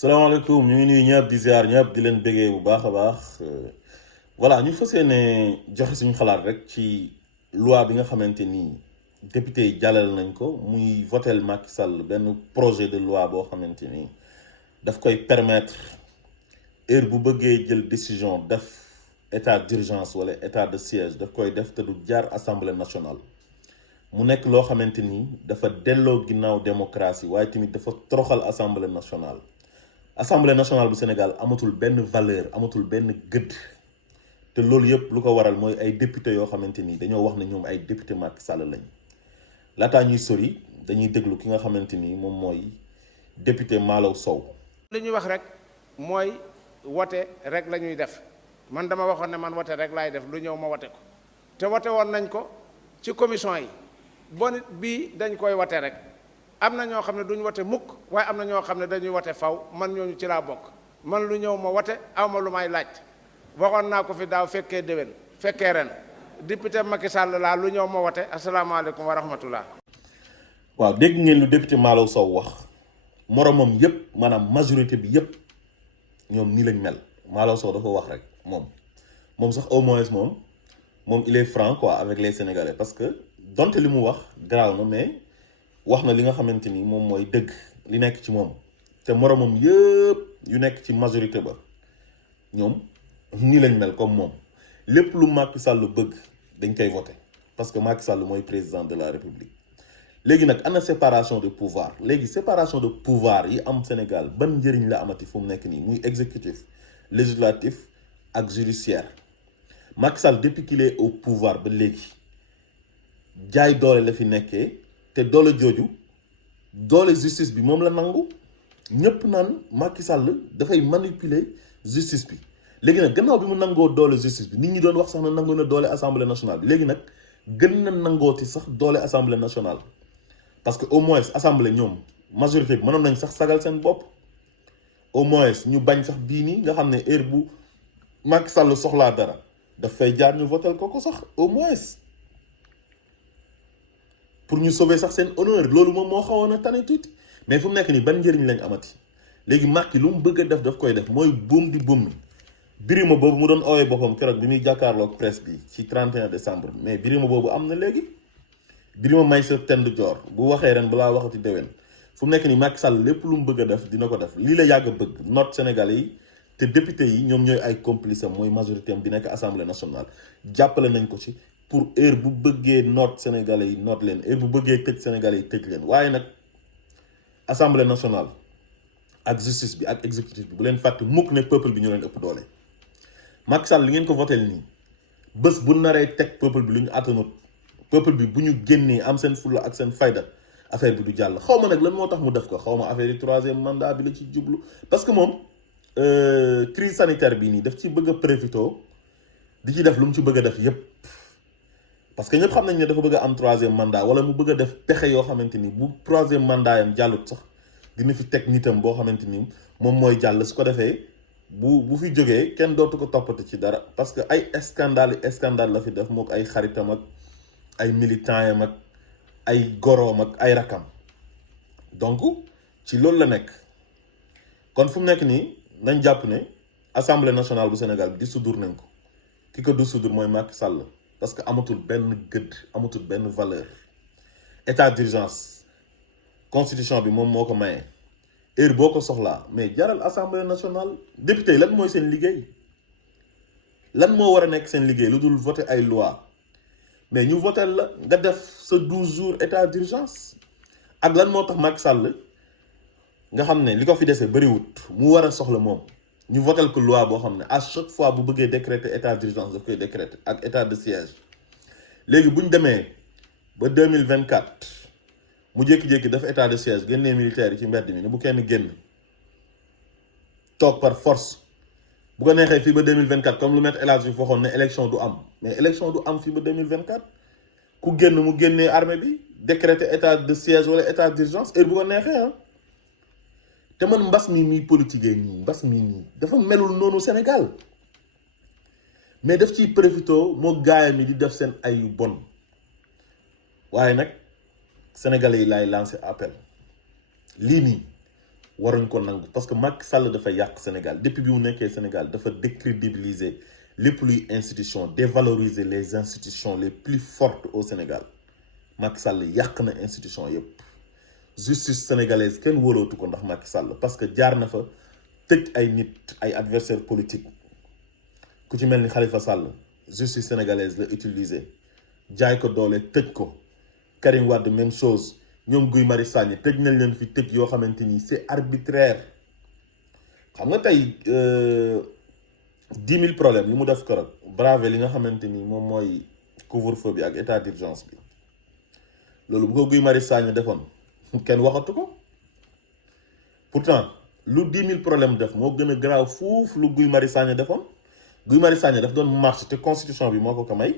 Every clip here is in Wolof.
salaamaaleykum ñu ngi nuyu ñëpp di ziar ñëpp di leen bégee bu baax a baax voilà ñu fas yéene joxe suñu xalaat rek ci loi bi nga xamante ni député yi jàllale nañ ko muy votel Macky Sall benn projet de loi boo xamante ni daf koy permettre heure bu bëggee jël décision def état d'urgence wala état de siège daf koy def te du jaar assemblée nationale. mu nekk loo xamante ni dafa delloo ginnaaw démocratie waaye tamit dafa toroxal assemblée nationale. Assemblée nationale bu Sénégal amatul benn valeur amatul benn gëdd te loolu yëpp lu ko waral mooy ay député yoo xamante ni dañoo wax ne ñoom ay député Macky Sall lañ laataa ñuy sori dañuy déglu ki nga xamante ni moom mooy député Malaw Sow. li ñuy wax rek mooy wote rek la ñuy def man dama waxoon ne man wote rek laay def lu ñëw ma wote ko te wote woon nañ ko ci commission yi bon bii dañ koy wote rek. am na ñoo xam ne duñ wote mukk waaye am na ñoo xam ne dañuy wote faw man ñooñu ci laa bokk man lu ñëw ma wote aw ma lu may laaj waxoon naa ko fi daaw fekkee déwén fekkee ren député Macky Sall laa lu ñëw ma wote asalaamaaleykum wa rahmatullah. waaw dégg ngeen lu député Malaw Sow wax moromam yépp maanaam majorité bi yépp ñoom nii lañ mel Malaw Sow dafa wax rek moom sax au moins moom il est franc quoi avec les Sénégalais parce que donte li mu wax garaaw na mais. wax na li nga xamante ni moom mooy dëgg li nekk ci moom te moromam yëpp yu nekk ci majorité ba ñoom nii lañ mel comme moom lépp lu Macky Sall bëgg dañ koy voté parce que Macky Sall mooy président de la République. léegi nag ana séparation de pouvoir léegi séparation de pouvoir yi am Sénégal ban njëriñ la amati fu mu nekk nii muy exécutif législatif ak judiciaire Macky Sall depuis qu'il est au pouvoir ba léegi jaay doole la fi nekkee. te doole jooju doole justice bi moom la nangu ñëpp naan Macky Sall dafay manipuler justice bi léegi nag gannaaw bi mu nangoo doole justice bi nit ñi doon wax sax na nangu na doole assemblée nationale bi léegi nag gën na nangooti sax doole assemblée nationale parce que au moins assemblée ñoom majorité bi mënoon nañ sax sagal seen bopp au moins ñu bañ sax bii nii nga xam ne heure bu Macky Sall soxlaa dara daf fay jaar ñu votel ko sax au moins. pour ñu sauver sax seen honneur loolu moom moo xawoon a tane tuuti mais fu mu nekk nii ban njëriñ lañ amati léegi Macky lu mu bëgg a def daf koy def mooy buum di buum mi Birima boobu mu doon oowee boppam keroog bi muy jàkkaarloog presse bi ci 31 décembre mais Birima boobu am na léegi Birima may sa tend joor bu waxee ren balaa waxati déwén fu mu nekk nii Macky Sall lépp lu mu bëgg a def dina ko def lii la yàgg a bëgg noot Sénégalais yi te député yi ñoom ñooy ay complice am mooy majorité am bi nekk assemblée nationale jàppale nañ ko ci. pour heure bu bëggee noot Sénégalais yi noot leen heure bu bëggee tëj Sénégalais yi tëj leen waaye nag assemblée nationale ak justice bi ak exécutif bi bu leen fàtte mukk ne peuple bi ñu leen ëpp doole. Macky Sall li ngeen ko votel nii bés bu naree teg peuple bi lu ñu attanut peuple bi bu ñu génnee am seen fulla ak seen fayda affaire bi du jàll xaw ma nag lan moo tax mu def ko xaw ma affaire yi troisième mandat bi la ci jublu parce que moom crise sanitaire bii nii daf ci bëgg a profité di ci def lu mu ci bëgg a def yépp. parce que ñëpp xam nañ ne dafa bëgg a am troisième mandat wala mu bëgg a def pexe yoo xamante ni bu troisième mandat yam jàllut sax dina fi teg nitam boo xamante ni moom mooy jàll su ko defee bu fi jógee kenn dootu ko toppati ci dara parce que ay scandale la fi def mook ay xaritam ak ay militant yam ak ay goroom ak ay rakam donc ci loolu la nekk kon fu mu nekk nii nañ jàpp ne assemblée nationale bu Sénégal bi dissoudre nañ ko ki ko dissoudre mooy Macky Sall. parce que amatul benn gëdd amatul benn valeur état d'urgence constitution bi moom moo ko maye heure boo ko soxlaa mais jaral assemblée nationale député yi lan mooy seen liggéey lan moo war a nekk seen liggéey lu dul voter ay loi mais ñu voter la nga def sa 12 jours état d'urgence ak lan moo tax Macky Sall nga xam ne li ko fi dese bëriwut mu war a soxla moom ñu votel ko loi boo xam ne à chaque fois bu bëggee décréter état d'urgence daf koy décréter ak état de siège léegi bu ñu demee ba 2024 mu jékki-jékki dafa état de siège génnee militaire yi ci mbedd mi ne bu kenn génn toog par force bu ko neexee fii ba 2024 comme lu Maître El Hadji Diouf waxoon ne élection du am mais élection du am fii ba 2024 ku génn mu génnee armée bi décréter état de siège wala état d'urgence heure bu ko neexee ah. te man mbas mi muy politique nii mbas mi nii dafa melul noonu Sénégal mais daf ciy profité moo gaayam yi di def seen ay yu bon waaye nag sénégalais yi laay lancé appel lii nii waruñ ko nangu parce que Macky Sall dafa yàq Sénégal depuis bi mu nekkee Sénégal dafa décrédibiliser lépp luy institution, dévaloriser les institutions les plus fortes au Sénégal. Macky Sall yàq na institution yépp. Justice sénégalaise kenn wóolootu ko ndax Macky Sall parce que jaar na fa tëj ay nit ay adversaires politiques ku ci mel ni Khalifa Sall justice sénégalaise la utiliser jaay ko doole tëj ko. Karim Wade même chose ñoom Guy Marius Sagna tëj nañ leen fi tëj yoo xamante ni c'est arbitraire. xam nga tey 10 000 problèmes li mu def keroog braver li nga xamante ni moom mooy couvre-feu bi ak état d'urgence bi loolu bu ko Guy Marius Sagna defoon kenn waxatu ko pourtant lu 10 000 problèmes def moo gën a garaaw fuuf lu Guy Marius Sagna defoon. Guy Marius Sagna daf doon marche te constitution bi moo ko may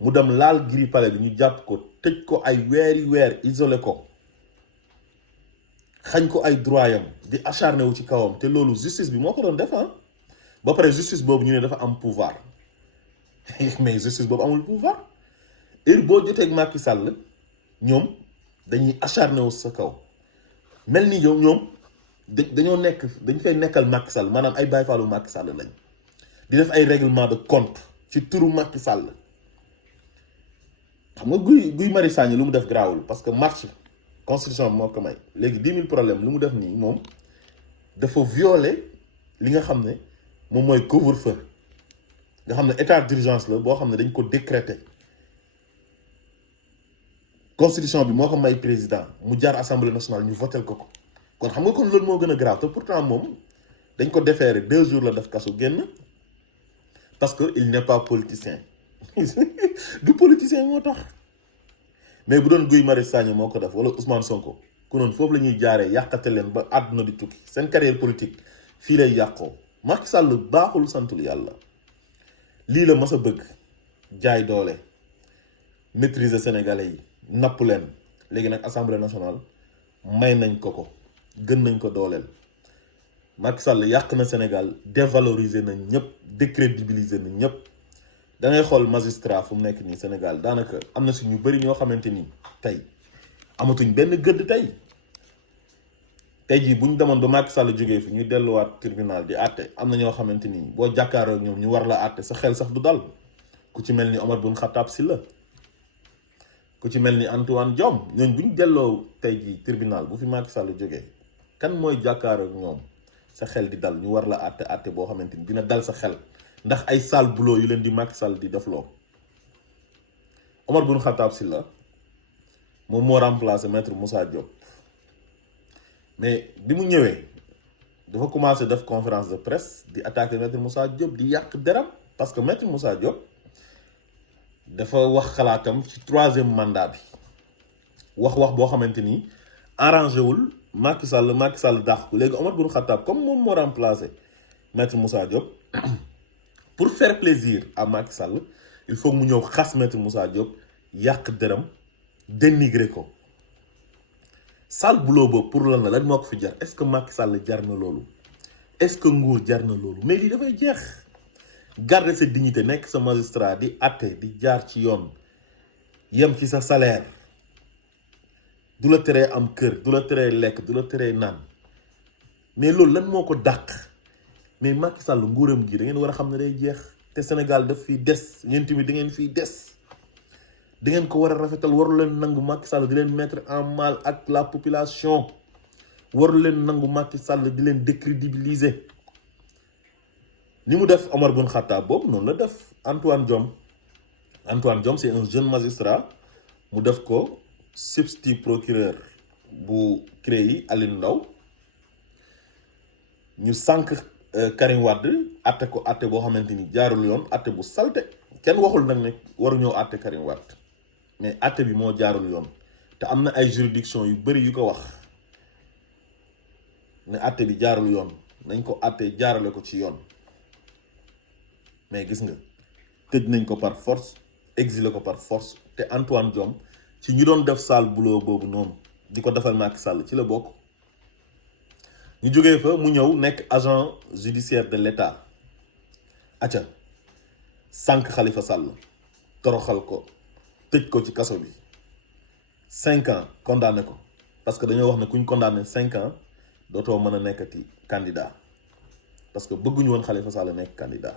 mu dem laal giri palais bi ñu jàpp ko tëj ko ay weer isolé ko xañ ko ay droit yam di acharné wu ci kawam te loolu justice bi moo ko doon def ba pare justice boobu ñu ne dafa am pouvoir mais justice boobu amul pouvoir heure boo jotee ak Macky Sall ñoom dañuy acharné wu sa kaw mel ni ñoom dañ fay nekkal Macky Sall maanaam ay Baye Fallu Macky Sall lañ di def ay règlement de compte ci turu Macky Sall. xam nga Guy Marius Sagna lu mu def garaawul parce que marche constitution bi moo ko may léegi 10 000 problèmes lu mu def nii moom dafa violer li nga xam ne moom mooy couvre-feu nga xam ne état d'urgence la boo xam ne dañ ko décréter constitution bi moo ko may président mu jaar assemblée nationale ñu votel ko kon xam nga kon loolu moo gën a grave te pourtant moom dañ ko déféré 2 jours la def kaso génn parce que il n'est pas politicien du politicien moo tax mais bu doon Guy Marius Sagna moo ko def wala Ousmane Sonko ku noonu foofu la ñuy jaaree yàqate leen ba àdduna di tukki seen carrière politique fii lay yàqoo. Macky Sall baaxul santul yàlla lii la mas a bëgg jaay doole maîtriser sénégalais yi napp leen léegi nag assemblée nationale may nañ ko gën nañ ko dooleel. Macky Sall yàq na Sénégal dévaloriser na ñëpp décrédibiliser na ñëpp. da ngay xool magistrat fu mu nekk nii Sénégal daanaka am na si ñu bëri ñoo xamante ni tey amatuñ benn gëdd tey jii bu ñu demoon ba Macky Sall jógee fi ñuy delluwaat tribunal di àtte am na ñoo xamante ni boo jàkkaaroo ak ñoom ñu war la àtte sa xel sax du dal ku ci mel ni Omar Boun Khattab Sylla ku ci mel ni Antoine Diome ñooñ bu ñu delloo tey jii tribunal bu fi Macky Sall jógee kan mooy jàkkaaroo ak ñoom sa xel di dal ñu war la àtte boo xamante ni dina dal sa xel. ndax ay sale boulot yu leen di Macky Sall di def loo Omar Boun Khattab Sylla moom moo remplacé maître Moussa Diop mais bi mu ñëwee dafa commencé def conférence de presse di attaquer maître Moussa Diop di yàq deram parce que maître Moussa Diop dafa wax xalaatam ci 3e mandat bi wax boo xamante ni arrangé wul Macky Sall dàq ko léegi Omar Boun Khattab comme moom moo remplacé maître Moussa Diop. Pour faire plaisir à Macky Sall il faut mu ñëw xas maître Moussa Diop yàq dërëm dénigrer ko sale boulot boobu pour lan moo ko fi jar est-ce que Macky Sall jar na loolu est-ce que nguur jar na loolu mais lii dafay jeex garder sa dignité nekk sa magistrat di àtte di jaar ci yoon yem ci sa salaire du la teree am kër du la teree lekk du la teree naan mais loolu lan moo ko dàq. mais Macky Sall nguuram gi da ngeen war a xam ne day jeex te Sénégal daf fiy des yéen tamit da ngeen fiy des da ngeen ko war a rafetal waru leen nangu Macky Sall di leen mettre en mal ak la population waru leen nangu Macky Sall di leen décrédibiliser ni mu def Omar Boun Khattab boobu noonu la def Antoine Diome c'est un jeune magistrat mu def ko substitut procureur bu CREI Alioune Ndao ñu sànq Karim Wade atte ko atte boo xamante ni jaarul yoon atte bu salte kenn waxul nag ne waruñoo atte Karim Wade mais atte bi moo jaarul yoon te am na ay juridiction yu bëri yu ko wax ne atte bi jaarul yoon nañ ko atte jaarale ko ci yoon mais gis nga tëj nañ ko par force exilé ko par force te Antoine Diome ci ñu doon def sale boulot boobu noonu di ko defal Macky Sall ci la bokk. ñu jógee fa mu ñëw nekk agent judiciaire de l'État acca sànq Khalifa Sall toroxal ko tëj ko ci kaso bi 5 ans condamné ko parce que dañoo wax ne kuñ condamné 5 ans dootoo mën a nekkati candidat parce que bëgguñu woon Khalifa Sall nekk candidat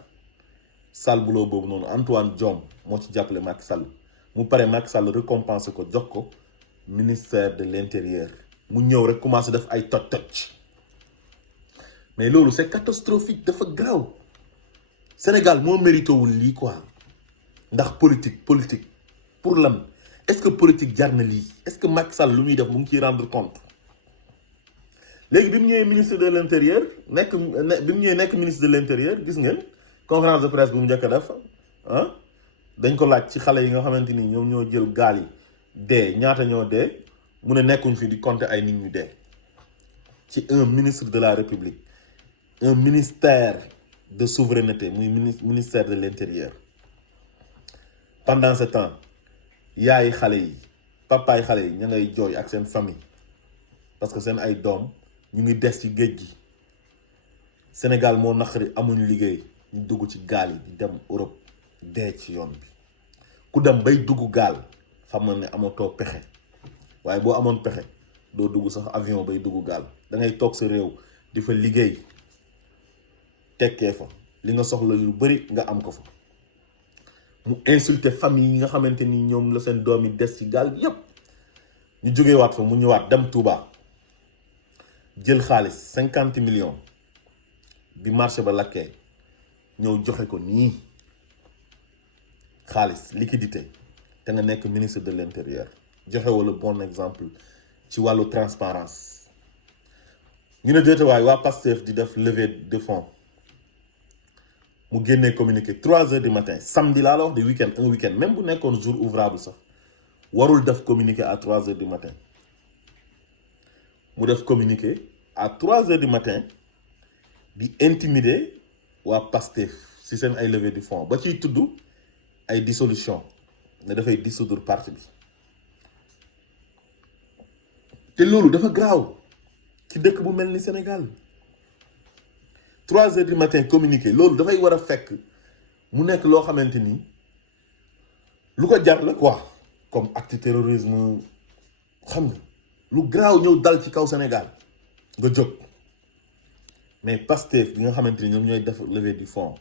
sale boulot boobu noonu Antoine Diome moo ci jàppale Macky Sall mu pare Macky Sall récompensé ko jox ko ministère de l'intérieur mu ñëw rek commencé def ay toj-toj mais loolu c'est catastrophique dafa graaw Sénégal moo mérité wul lii quoi ndax politique pour lan est-ce que politique jar na lii est-ce que Macky Sall lu muy def mu ngi ciy rendre compte léegi bi mu ñëwee ministre de l'intérieur bi mu ñëwee nekk ministre de l'intérieur gis ngeen conférence de presse bu mu njëkk a def ah dañ ko laaj ci xale yi nga xamante ni ñoom ñoo jël gaal yi dee ñaata ñoo dee mu ne nekkuñ fi di compter ay nit ñu dee ci un ministre de la République un ministère de souveraineté muy ministère de l'intérieur pendant ce temps yaayi xale yi papaay xale yi ña ngay jooy ak seen famille parce que seen ay doom ñu ngi des ci géej gi Sénégal moo naqari amuñu liggéey ñu dugg ci gaal yi di dem Europe dee ci yoon bi ku dem bay dugg gaal xam na ne amatoo pexe waaye boo amoon pexe doo dugg sax avion bay dugg gaal da ngay toog sa réew di fa liggéey tekkee fa li nga soxla lu bari nga am ko fa mu insulter famille yi nga xamante ni ñoom la seen doom yi des ci gaal yépp ñu jógewaat fa mu ñëwaat dem Touba jël xaalis 50 millions bi marché ba lakkee ñëw joxe ko nii xaalis liquidité te nga nekk ministre de l'intérieur joxe wala bon exemple ci wàllu transparence ñu ne déete waay waa Pastef di def levée de fonds mu génnee communiqué 3 heures du matin samedi laa la wax de week-end un week-end même bu nekkoon jour ouvrable sax warul def communiqué à 3 heures du matin mu def communiqué à 3 heures du matin di intimider waa Pastef si seen ay levée de fonds ba ciy tudd ay dissolution ne dafay dissoudre parti bi te loolu dafa graaw ci dëkk bu mel ni Sénégal 3 heures du matin communiqué loolu dafay war a fekk mu nekk loo xamante ni lu ko jar la quoi comme acte terrorisme xam nga lu graaw ñëw dal ci kaw Sénégal nga jóg mais Pastef bi nga xamante ni ñoom ñooy def levée du fonds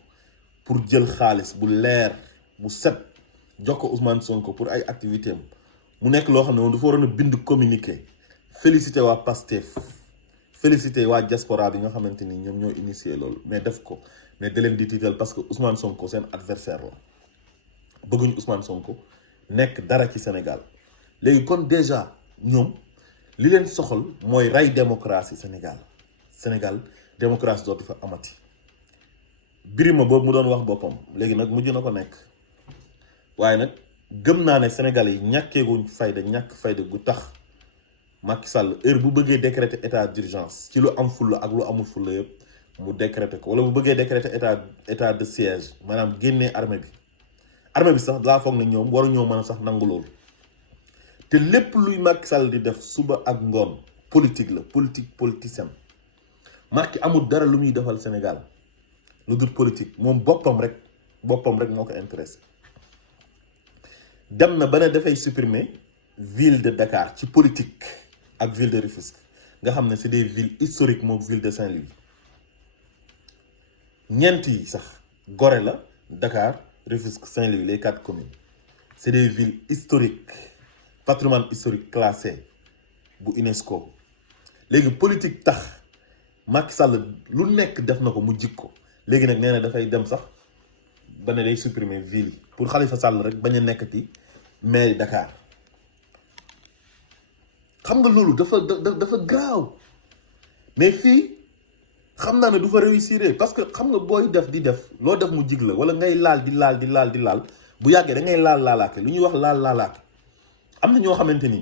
pour jël xaalis bu leer bu set jox ko Ousmane Sonko pour ay activités am mu nekk loo xam ne moom dafa waroon a bind communiqué félicité waa Pastef félicité waa diaspora bi nga xamante ni ñoom ñoo initié loolu mais def ko mais da leen di tiital parce que Ousmane Sonko seen adversaire la bëgguñu Ousmane Sonko nekk dara ci Sénégal léegi kon déjà ñoom li leen soxal mooy rey démocratie Sénégal démocratie dootu fa amati Birima boobu mu doon wax boppam léegi nag mujj na ko nekk waaye nag gëm naa ne Sénégalais yi ñàkk fayda gu tax Macky Sall heure bu bëggee décréter état d'urgence ci lu am fulla ak lu amul fulla yëpp mu décréter ko wala bu bëggee décréter état de siège maanaam génnee armée bi sax laa foog ne ñoom waruñoo mën a sax nangu loolu te lépp luy Macky Sall di def suba ak ngoon politique la politicienne Macky amul dara lu muy defal Sénégal lu dul politique moom boppam rek moo ko intéressé dem na ba ne dafay supprimer ville de Dakar ci politique ak ville de Rufisque nga xam ne c'est des villes historiques moom ville de Saint-Louis ñeent yi sax Gorée la Dakar Rufisque Saint-Louis les 4 communes c'est des villes historiques patrimoine historique classé bu UNESCO léegi politique tax Macky Sall lu nekk def na ko mu jik ko léegi nag nee na dafay dem sax ba ne day supprimer ville yi pour Khalifa Sall rek bañ a nekkati maire Dakar xam nga loolu dafa graaw mais fii xam naa ne du fa réussir parce que xam nga booy def di def loo def mu jig la wala ngay laal di laal bu yàggee da ngay laalaake lu ñuy wax laalaake am na ñoo xamante ni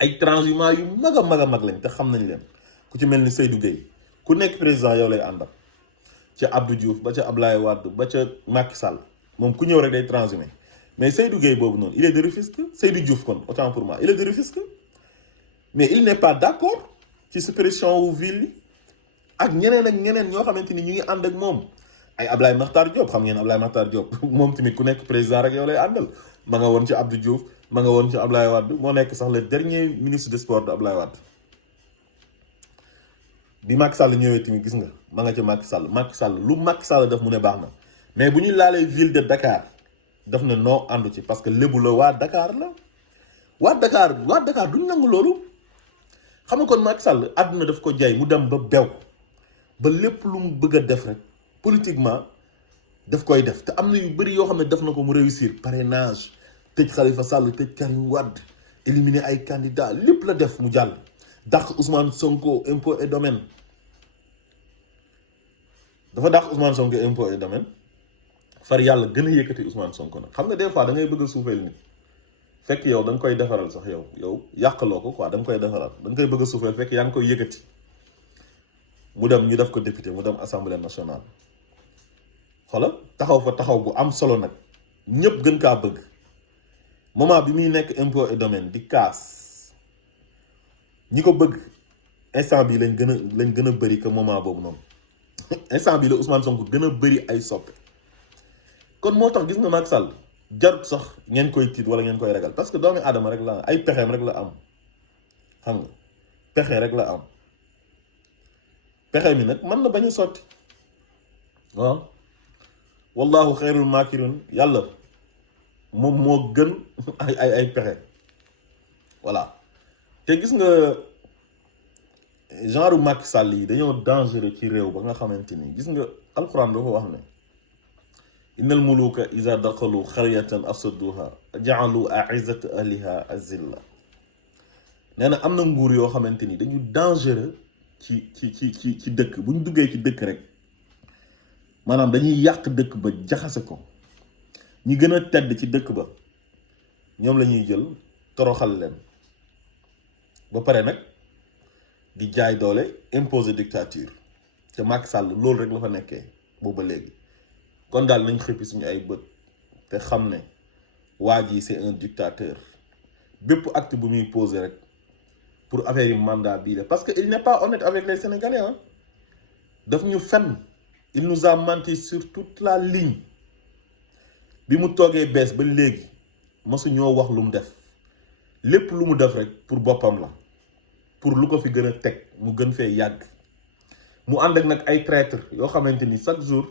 ay transhumants yu mag a mag lañ te xam nañ leen ku ci mel ni Seydou Gueye ku nekk président yow lay àndal ca Abdou Diouf ba ca Ablaye Wade ba ca Macky Sall moom ku ñëw rek day transhumé mais Seydou Gueye boobu noonu il est de Rufisque Seydou Diouf kon autant pour moi il est de Rufisque mais il n'est pas d'accord ci suppression wu ville yi ak ñeneen ñoo xamante ni ñu ngi ànd ak moom ay Ablaye Makhtar Diop xam ngeen Ablaye Makhtar Diop moom tamit ku nekk président rek yow lay àndal ma nga woon ci Abdou Diouf ma nga woon ci Ablaye Wade moo nekk sax le dernier ministre des sports de Ablaye Wade bi Macky Sall ñëwee tamit gis nga ma nga ca Macky Sall lu Macky Sall def mu ne baax na mais bu ñu laalee ville de Dakar daf ne noo àndu ci parce que lébu la waa Dakar la waa Dakar duñ nangu loolu xam nga kon Macky Sall àdduna daf ko jaay mu dem ba bew ba lépp lu mu bëgg a def rek politiquement daf koy def te am na yu bëri yoo xam ne def na ko mu réussir parrainage tëj Khalifa Sall tëj Karim Wade éliminer ay candidats lépp la def mu jàll dàq Ousmane Sonko impôt et domaine dafa dàq Ousmane Sonko impôt et domaine far yàlla gën a yëkkati Ousmane Sonko nag xam nga des fois da ngay bëgg a suufeel nit fekk yow da nga koy defaral sax yow yàqaloo ko quoi da nga koy defaral da nga koy bëgg a suufeel fekk yaa ngi koy yëkkati mu dem ñu def ko député mu dem assemblée nationale xoolal taxaw fa taxaw bu am solo nag ñëpp gën kaa bëgg moment bi muy nekk impôt et domaine di kaas ñi ko bëgg instant bi lañ gën a bëri que moment boobu noonu instant bi la Ousmane Sonko gën a bëri ay soppe kon moo tax gis nga Macky Sall jarut sax ngeen koy tiit wala ngeen koy ragal parce que doomi aadama rek la ay pexeem rek la am xam nga pexe rek la am pexe mi nag mën na bañ a sotti waaw wallahu xayrul maakirin yàlla moom moo gën ay pexe voilà te gis nga genre Macky Sall yi dañoo dangereux ci réew ba nga xamante ni gis nga alxuraan dafa wax ne innal muluka iza daxalu xaryatan afsaduha ja'alu a'izzata ahliha azilla nee na am na nguur yoo xamante ni dañu dangereux ci dëkk bu ñu duggee ci dëkk rek maanaam dañuy yàq dëkk ba jaxase ko ñi gën a tedd ci dëkk ba ñoom la ñuy jël toroxal leen ba pare nag di jaay doole imposer dictature te Macky Sall loolu rek la fa nekkee booba léegi kon daal nañ xëppi suñu ay bët te xam ne waa ji c'est un dictateur bépp acte bu muy poser rek pour affaire yi mandat bii la parce que il n'est pas honnête avec les Sénégalais ah daf ñu fen il nous a menti sur toute la ligne bi mu toogee bees ba léegi mosu ñoo wax lu mu def lépp lu mu def rek pour boppam la pour lu ko fi gën a teg mu gën fee yàgg mu ànd ak nag ay traître yoo xamante ni chaque jour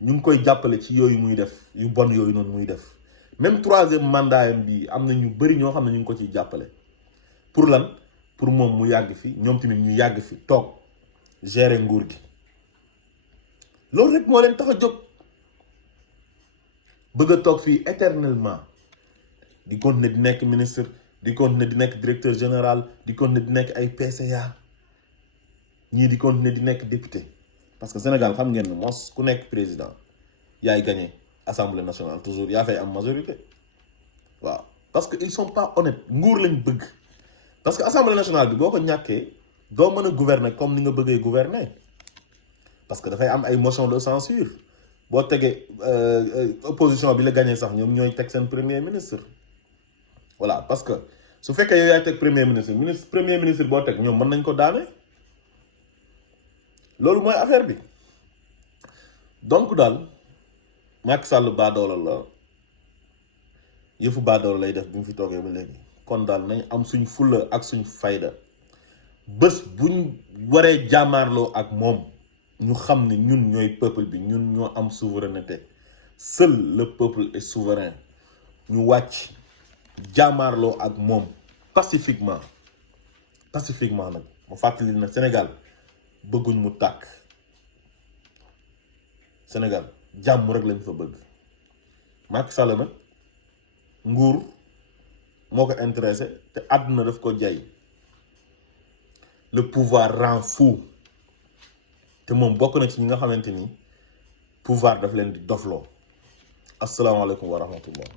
ñu ngi koy jàppale ci yooyu muy def yu bon yooyu noonu muy def même troisième mandat yam bi am na ñu bëri ñoo xam ne ñu ngi ko ciy jàppale pour lan pour moom mu yàgg fi ñoom tamit ñu yàgg fi toog gérer nguur gi loolu rek moo leen tax a jóg bëgg a toog fii éternellement di continuer di nekk ministre di continuer di nekk directeur général di continuer di nekk ay PCA ñii di continuer di nekk député parce que Sénégal xam ngeen ne mos ku nekk président yaay gagné assemblée nationale toujours yaa fay am majorité waaw parce que ils sont pas honnêtes nguur lañ bëgg parce que assemblée nationale bi boo ko ñàkkee doo mën a gouverner comme ni nga bëggee gouverner parce que dafay am ay motion de censure boo tegee opposition bi la gagné sax ñoom ñooy teg seen premier ministre voilà parce que su fekkee yow yaay teg premier ministre boo teg ñoom mën nañ ko daane loolu mooy affaire bi donc daal Macky Sall baadoola la yëfu baadoola lay def bi mu fi toogee ba léegi kon daal nañ am suñ fulla ak suñ fayda bés buñ waree jaamaarloo ak moom ñu xam ne ñun ñooy peuple bi ñun ñoo am souveraineté seul le peuple est souverain ñu wàcc jaamaarloo ak moom pacifiquement nag ma fàttali na Sénégal bëgguñ mu tàkk Sénégal jàmm rek lañ fa bëgg Macky Sall nag nguur moo ko intéressé te àdduna daf ko jay le pouvoir rend fou te moom bokk na ci ñi nga xamante ni pouvoir daf leen di dofloo asalaamaaleykum wa rahmatullah